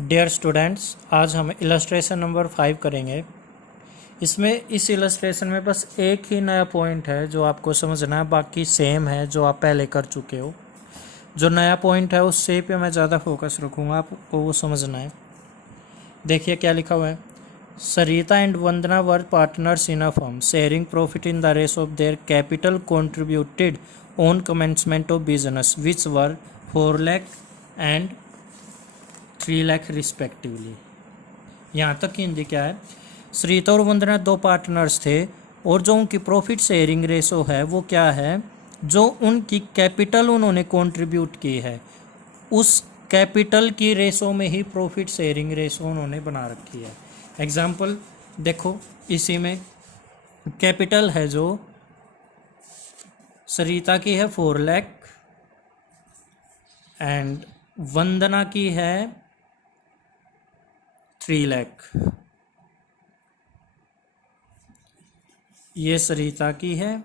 Dear students, आज हम illustration number 5 करेंगे। इसमें इस इलस्ट्रेशन में बस एक ही नया पॉइंट है जो आपको समझना है, बाकी सेम है जो आप पहले कर चुके हो। जो नया पॉइंट है उससे पे मैं ज़्यादा फोकस रखूँगा, आपको वो समझना है। देखिए क्या लिखा हुआ है। Sarita and Vandana were partners in a firm sharing profit in the ratio of their capital contributed on commencement of business which were 4 lakh and 3 lakh respectively. यहाँ तक की हिंदी क्या है। सरिता और वंदना दो पार्टनर्स थे और जो उनकी प्रॉफिट शेयरिंग रेशो है वो क्या है, जो उनकी कैपिटल उन्होंने कंट्रीब्यूट की है उस कैपिटल की रेशो में ही प्रॉफिट शेयरिंग रेशो उन्होंने बना रखी है। एग्जाम्पल देखो, इसी में कैपिटल है जो सरिता की है 4 लाख एंड वंदना की है 3 लाख। ये सरिता की है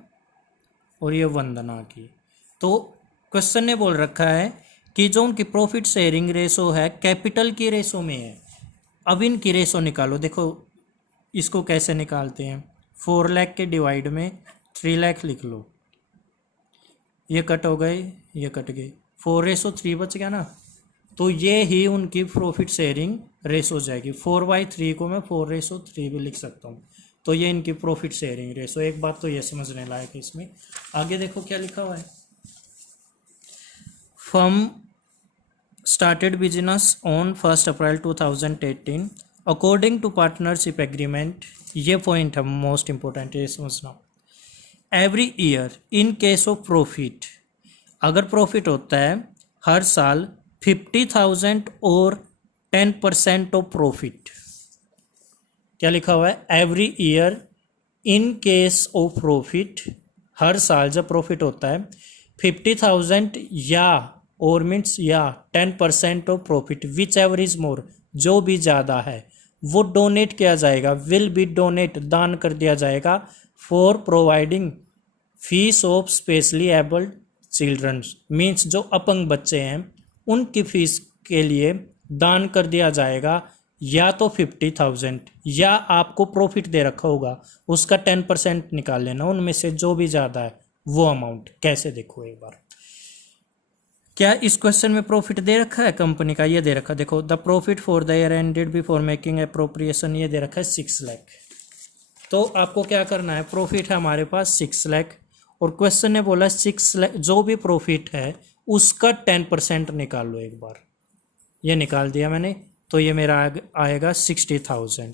और ये वंदना की। तो क्वेश्चन ने बोल रखा है कि जो उनकी प्रॉफिट शेयरिंग रेशो है कैपिटल की रेशो में है। अब इनकी रेशो निकालो। देखो इसको कैसे निकालते हैं। 4 लाख के डिवाइड में 3 लाख लिख लो। ये कट हो गए, ये कट गए, 4:3 बच गया ना। तो ये ही उनकी प्रॉफिट शेयरिंग रेशो हो जाएगी। 4/3 को मैं 4:3 भी लिख सकता हूँ। तो ये इनकी प्रॉफिट शेयरिंग रेशो। एक बात तो ये समझने लायक है इसमें। आगे देखो क्या लिखा हुआ है। Firm started business on 1st April 2018 according to partnership agreement। ये पॉइंट है मोस्ट इंपॉर्टेंट, ये समझना। Every year in case of profit, अगर प्रॉफिट होता है हर साल 50,000 और 10% ऑफ प्रॉफिट। क्या लिखा हुआ है। Every year in case of profit, हर साल जब प्रॉफिट होता है 50,000 या और मीन्स या 10% of profit which ever is more, जो भी ज़्यादा है वो डोनेट किया जाएगा। विल बी डोनेट, दान कर दिया जाएगा। For providing fees of specially abled childrens, means जो अपंग बच्चे हैं उनकी फीस के लिए दान कर दिया जाएगा। या तो 50,000 या आपको प्रॉफिट दे रखा होगा उसका 10% निकाल लेना, उनमें से जो भी ज़्यादा है वो अमाउंट। कैसे देखो एक बार। क्या इस क्वेश्चन में प्रॉफिट दे रखा है कंपनी का? ये दे रखा है। देखो the profit for the year ended before making appropriation, ये दे रखा है 6 लाख। तो आपको क्या करना है, प्रॉफिट है हमारे पास 6 लाख और क्वेश्चन ने बोला 6 लाख जो भी प्रॉफिट है उसका 10% निकाल लो एक बार। ये निकाल दिया मैंने। तो ये मेरा आएगा 60,000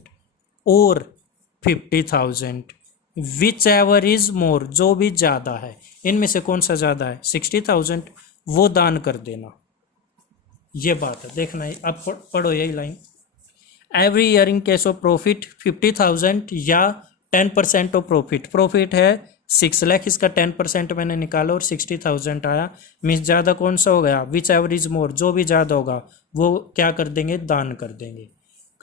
और 50,000 विच एवर इज मोर, जो भी ज़्यादा है। इनमें से कौन सा ज़्यादा है? 60,000, वो दान कर देना। ये बात है, देखना है। अब पढ़ो यही line. Every year in case of profit 50,000 या 10% ऑफ प्रॉफिट। प्रॉफिट है 6 लाख, इसका 10% मैंने निकाला और 60,000 आया। मीन्स ज़्यादा कौन सा हो गया? विच एवर इज मोर, जो भी ज़्यादा होगा वो क्या कर देंगे? दान कर देंगे।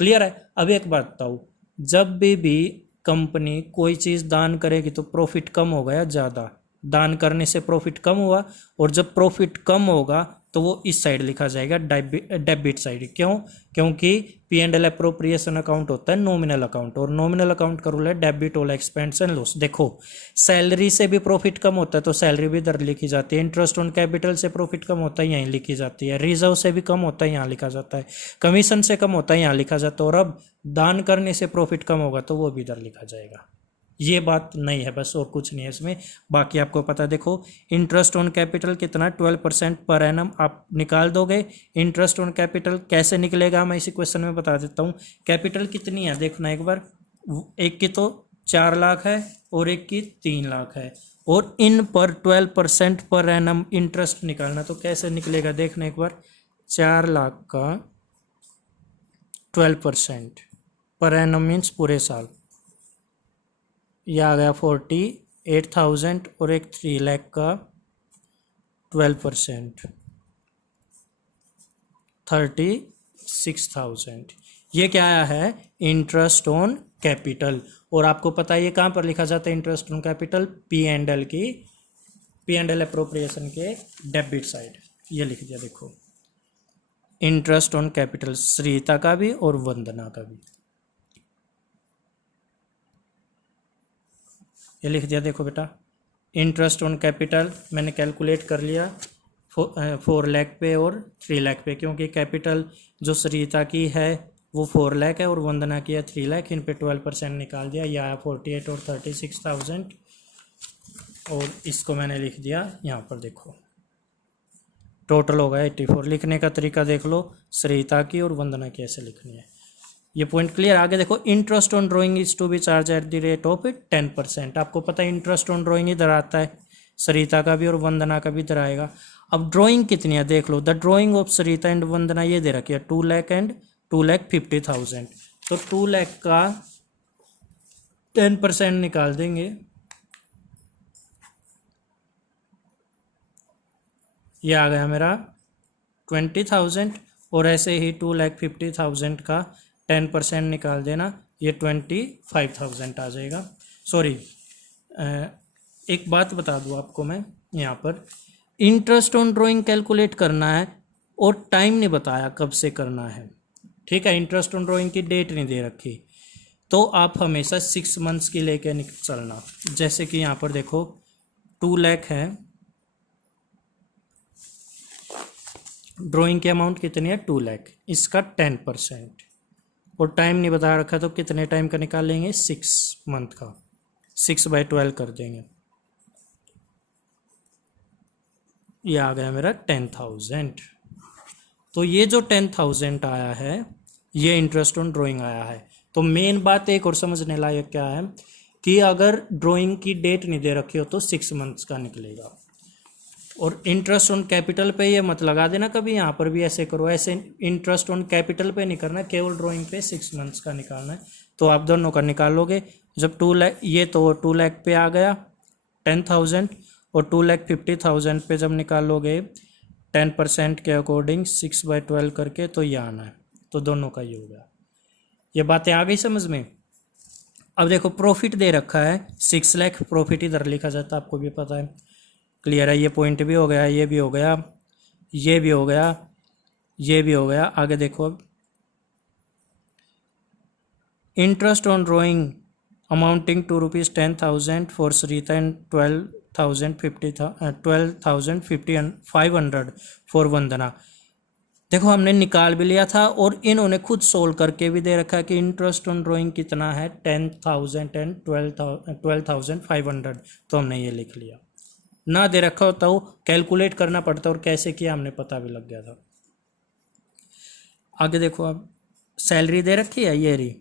क्लियर है। अब एक बात बताओ, जब भी कंपनी कोई चीज़ दान करेगी तो प्रॉफिट कम होगा या ज़्यादा? दान करने से प्रॉफिट कम हुआ, और जब प्रॉफिट कम होगा तो वो इस साइड लिखा जाएगा, डेबिट साइड। क्यों? क्योंकि P&L अप्रोप्रिएशन अकाउंट होता है नॉमिनल अकाउंट, और नॉमिनल अकाउंट का रूल है debit all expense and loss. देखो सैलरी से भी प्रॉफिट कम होता है तो सैलरी भी इधर लिखी जाती है। इंटरेस्ट ऑन कैपिटल से प्रॉफिट कम होता है, यहीं लिखी जाती है। रिजर्व से भी कम होता है, यहाँ लिखा जाता है। कमीशन से कम होता है, यहाँ लिखा जाता है। और अब दान करने से प्रॉफिट कम होगा तो वो भी इधर लिखा जाएगा। ये बात नहीं है बस, और कुछ नहीं है इसमें। बाकी आपको पता है। देखो इंटरेस्ट ऑन कैपिटल कितना? 12% पर एनम आप निकाल दोगे। इंटरेस्ट ऑन कैपिटल कैसे निकलेगा मैं इसी क्वेश्चन में बता देता हूँ। कैपिटल कितनी है देखना एक बार। एक की तो 4 लाख है और एक की 3 लाख है, और इन पर 12% पर एनम इंटरेस्ट निकालना। तो कैसे निकलेगा देखना एक बार। 4 लाख का 12% पर एनम मीन्स पूरे साल, यह आ गया 48,000 और एक 3 लाख का 12% 36,000। ये क्या आया है? Interest on capital. और आपको पता है ये कहाँ पर लिखा जाता है interest on capital? P&L appropriation के डेबिट साइड। ये लिख दिया। देखो इंटरेस्ट ऑन कैपिटल सरिता का भी और वंदना का भी। ये लिख दिया, देखो बेटा इंटरेस्ट ऑन कैपिटल मैंने कैलकुलेट कर लिया 4 लाख पे और 3 लाख पे, क्योंकि कैपिटल जो सरिता की है वो 4 लाख है और वंदना की है 3 लाख। इन पे 12% निकाल दिया, यह आया 48 और 36,000 और इसको मैंने लिख दिया यहाँ पर। देखो टोटल होगा 84। लिखने का तरीका देख लो, सरिता की और वंदना की ऐसे लिखनी है। ये पॉइंट क्लियर। आगे देखो interest on drawing is to be charge at the rate of 10%। आपको पता है इंटरेस्ट ऑन ड्राइंग इधर आता है, सरिता का भी और वंदना का भी इधर आएगा। अब ड्राइंग कितनी है देख लो, the drawing of Sarita and Vandana ये दे रखी है 2 लाख एंड 2,50,000। तो 2 लाख का 10% निकाल देंगे, ये आ गया मेरा 20,000 और ऐसे ही 2,50,000 का 10% निकाल देना, ये 25,000 आ जाएगा। सॉरी, एक बात बता दूँ आपको मैं, यहाँ पर इंटरेस्ट ऑन ड्राइंग कैलकुलेट करना है और टाइम नहीं बताया कब से करना है, ठीक है। इंटरेस्ट ऑन ड्राइंग की डेट नहीं दे रखी, तो आप हमेशा 6 मंथ्स की लेके चलना। जैसे कि यहाँ पर देखो 2 लाख है, ड्राइंग की अमाउंट कितनी है 2 लाख, इसका 10% और टाइम नहीं बता रखा, तो कितने टाइम का निकाल लेंगे 6 मंथ का, 6/12 कर देंगे, ये आ गया मेरा 10,000। तो ये जो 10,000 आया है ये इंटरेस्ट ऑन ड्राइंग आया है। तो मेन बात एक और समझने लायक क्या है कि अगर ड्राइंग की डेट नहीं दे रखी हो तो 6 मंथ्स का निकलेगा। और इंटरेस्ट ऑन कैपिटल पे ये मत लगा देना कभी, यहाँ पर भी ऐसे करो, ऐसे इंटरेस्ट ऑन कैपिटल पे नहीं करना, केवल ड्राइंग पे 6 मंथ्स का निकालना है। तो आप दोनों का निकाल लोगे। जब 2 लाख, ये तो 2 लाख पे आ गया 10,000 और 2,50,000 पे जब निकालोगे 10% के अकॉर्डिंग 6/12 करके, तो ये आना है। तो दोनों का ये हो गया। ये बातें आ गई समझ में। अब देखो प्रॉफिट दे रखा है 6 लाख, प्रॉफिट इधर लिखा जाता है, आपको भी पता है, क्लियर है। ये पॉइंट भी हो गया, ये भी हो गया, ये भी हो गया, ये भी हो गया। आगे देखो अब interest on drawing amounting to ₹10,000 for Sarita and 12,500 for Vandana. देखो हमने निकाल भी लिया था और इन्होंने खुद सोल्व करके भी दे रखा कि इंटरेस्ट ऑन ड्राइंग कितना है 10,000 एंड 12,500, तो हमने ये लिख लिया। ना दे रखा होता वो कैलकुलेट करना पड़ता और कैसे किया हमने पता भी लग गया था। आगे देखो अब सैलरी दे रखी है, ये रही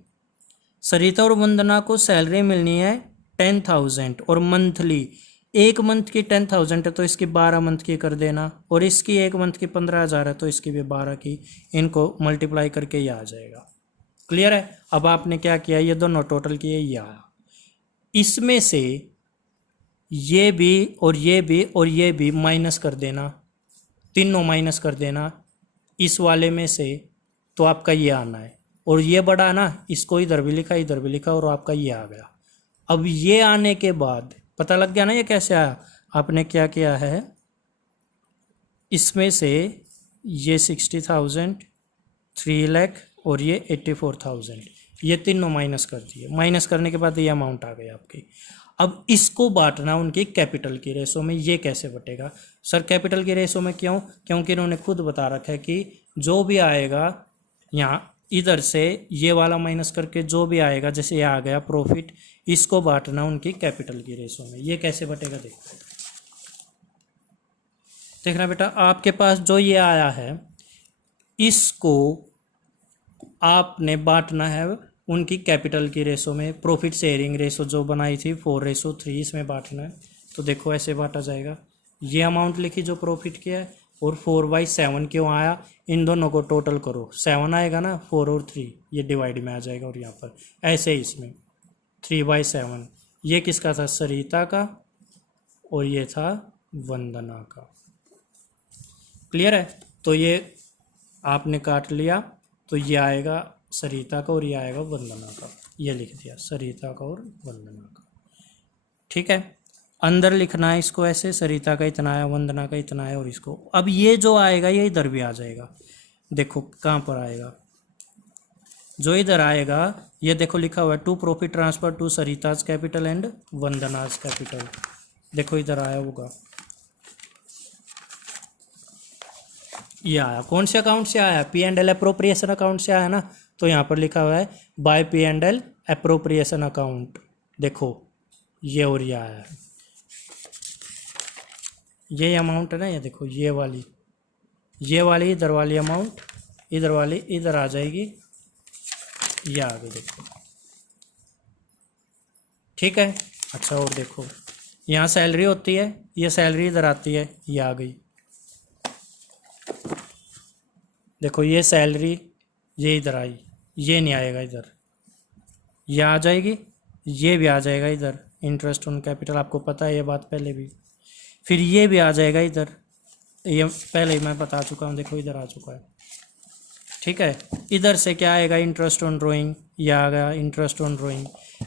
सरिता और वंदना को सैलरी मिलनी है 10,000 और मंथली, एक मंथ की 10,000 है तो इसकी 12 मंथ की कर देना, और इसकी एक मंथ की 15,000 है तो इसकी भी 12 की, इनको मल्टीप्लाई करके ये आ जाएगा। क्लियर है। अब आपने क्या किया, ये दोनों टोटल किए, ये आया, इसमें से ये भी और ये भी और ये भी माइनस कर देना, तीनों माइनस कर देना इस वाले में से, तो आपका ये आना है। और ये बड़ा ना, इसको इधर भी लिखा इधर भी लिखा और आपका ये आ गया। अब ये आने के बाद पता लग गया ना ये कैसे आया। आपने क्या किया है, इसमें से ये 60,000, 3 लाख और ये 84,000, ये तीनों माइनस कर दिए। माइनस करने के बाद ये अमाउंट आ गई आपकी। अब इसको बांटना उनकी कैपिटल की रेशो में। ये कैसे बटेगा सर कैपिटल की रेशो में? क्यों? क्योंकि इन्होंने खुद बता रखा है कि जो भी आएगा यहाँ इधर से ये वाला माइनस करके जो भी आएगा, जैसे ये आ गया प्रॉफिट, इसको बांटना उनकी कैपिटल की रेशो में। ये कैसे बटेगा देखो, देखना बेटा, आपके पास जो ये आया है इसको आपने बांटना है उनकी कैपिटल की रेशो में। प्रॉफिट शेयरिंग रेशो जो बनाई थी 4:3 इसमें बांटना है। तो देखो ऐसे बांटा जाएगा, ये अमाउंट लिखी जो प्रॉफिट की है और 4/7 क्यों आया, इन दोनों को टोटल करो, 7 आएगा ना, 4 और 3 ये डिवाइड में आ जाएगा, और यहाँ पर ऐसे ही इसमें 3/7 ये किसका था, सरिता का, और ये था वंदना का। क्लियर है। तो ये आपने काट लिया, तो ये आएगा सरिता का और ये आएगा वंदना का, ये लिख दिया सरिता का और वंदना का। ठीक है, अंदर लिखना है इसको ऐसे, सरिता का इतना है, वंदना का इतना है, और इसको अब ये जो आएगा ये इधर भी आ जाएगा। देखो कहाँ पर आएगा, जो इधर आएगा ये देखो लिखा हुआ है to profit transfer to Sarita's capital and Vandana's capital. देखो इधर आया होगा, ये आया कौन से अकाउंट से आया, P and L appropriation account से आया ना। तो यहाँ पर लिखा हुआ है by P and L appropriation account. देखो ये और ये आया है, ये अमाउंट है ना, ये देखो ये वाली इधर वाली अमाउंट, इधर वाली इधर आ जाएगी, ये आ गई देखो, ठीक है। अच्छा और देखो यहाँ सैलरी होती है, ये सैलरी इधर आती है, ये आ गई। देखो ये सैलरी ये इधर आई, ये नहीं आएगा इधर, ये आ जाएगी, ये भी आ जाएगा इधर, इंटरेस्ट ऑन कैपिटल आपको पता है ये बात पहले भी। फिर ये भी आ जाएगा इधर, ये पहले ही मैं बता चुका हूँ, देखो इधर आ चुका है, ठीक है। इधर से क्या आएगा, इंटरेस्ट ऑन ड्राइंग, ये आ गया इंटरेस्ट ऑन ड्राइंग।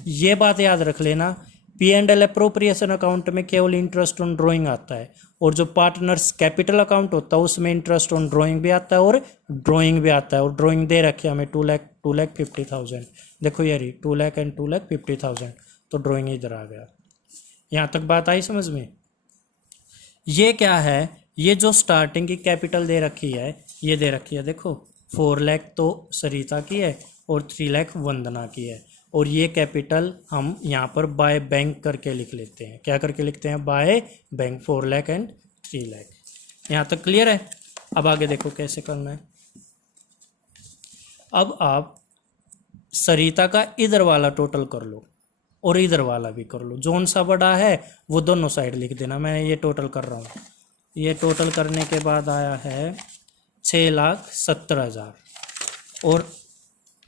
ये बात याद रख लेना, P and L appropriation account में केवल इंटरेस्ट ऑन ड्राइंग आता है, और जो पार्टनर्स कैपिटल अकाउंट होता है उसमें इंटरेस्ट ऑन ड्राइंग भी आता है और ड्राइंग भी आता है। और ड्राइंग दे रखी है हमें 2,50,000, देखो ये रही 2 लाख एंड 2,50,000, तो ड्राइंग इधर आ गया। यहाँ तक बात आई समझ में। ये क्या है, ये जो स्टार्टिंग की कैपिटल दे रखी है, ये दे रखी है देखो 4 लाख तो सरिता की है और 3 लाख वंदना की है, और ये कैपिटल हम यहाँ पर बाय बैंक करके लिख लेते हैं। क्या करके लिखते हैं, by bank, 4 lakh and 3 lakh. यहाँ तक क्लियर है। अब आगे देखो कैसे करना है। अब आप सरिता का इधर वाला टोटल कर लो और इधर वाला भी कर लो, जोन सा बड़ा है वो दोनों साइड लिख देना। मैं ये टोटल कर रहा हूँ, ये टोटल करने के बाद आया है 6,70,000, और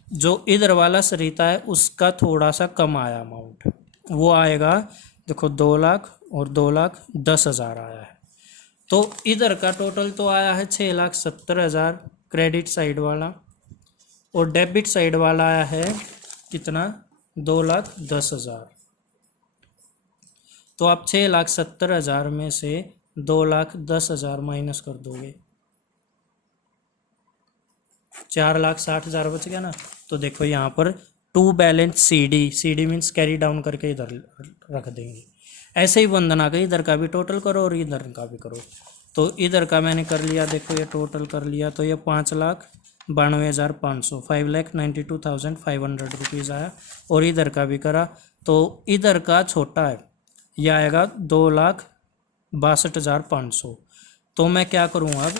जो इधर वाला सरिता है उसका थोड़ा सा कम आया अमाउंट, वो आएगा देखो 2 लाख और 2,10,000 आया है। तो इधर का टोटल तो आया है 6,70,000 क्रेडिट साइड वाला, और डेबिट साइड वाला आया है कितना, 2,10,000। तो आप 6,70,000 में से 2,10,000 माइनस कर दोगे, 4,60,000 बच गया ना। तो देखो यहाँ पर to balance C D means carry down करके इधर रख देंगे। ऐसे ही वंदना का इधर का भी टोटल करो और इधर का भी करो। तो इधर का मैंने कर लिया, देखो ये टोटल कर लिया, तो ये 5,92,500 5,92,500 रुपीज़ आया। और इधर का भी करा तो इधर का छोटा है, ये आएगा 2,62,500। तो मैं क्या करूँ अब,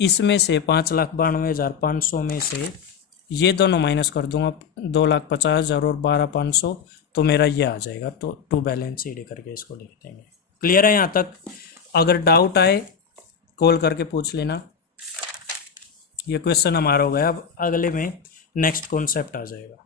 इसमें से 5,92,500 में से ये दोनों माइनस कर दूंगा, 2,50,000 और 12,500, तो मेरा ये आ जाएगा। तो टू बैलेंस सी डी करके इसको लिख देंगे। क्लियर है यहाँ तक। अगर डाउट आए कॉल करके पूछ लेना। ये क्वेश्चन हमारा हो गया। अब अगले में नेक्स्ट कॉन्सेप्ट आ जाएगा।